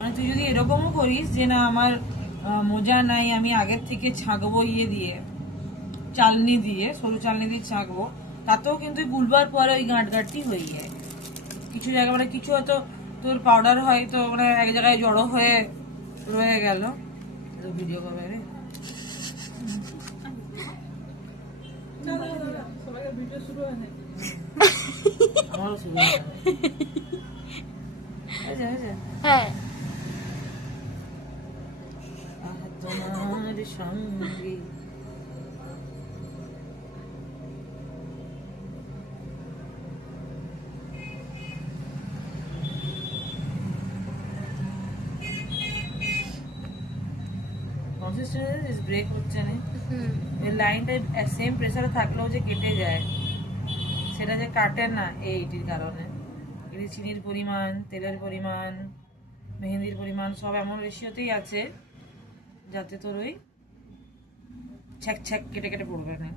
মানে তুই যদি এরকমও করিস যে না আমার মোজা নাই, আমি আগের থেকে ছাঁকবো ইয়ে দিয়ে, চালনি দিয়ে, সরু চালনি দিয়ে ছাঁকবো, তাতেও কিন্তু গুলবার পরে ওই গাঁটগাঁটটি হয়ে যায়। কিছু জায়গা মানে কিছু হয়তো তোর পাউডার হয় তো মানে এক জায়গায় জড়ো হয়ে রয়ে গেল। ভিডিও করবে রে, আমারও শুরু হয়ে যাবে। হ্যাঁ তোমার সঙ্গে কনসিস্টেন্সি ব্রেক হচ্ছে না, এই লাইনটা সেম প্রেসারে থাকলেও যে কেটে যায়, সেটা যে কাটে না এইটির কারণে। এটি চিনির পরিমাণ, তেলের পরিমাণ, মেহেন্দির পরিমাণ সব এমন রেশিওতেই আছে যাতে তোর ওই ছ্যাক ছ্যাক কেটে কেটে পড়বে না।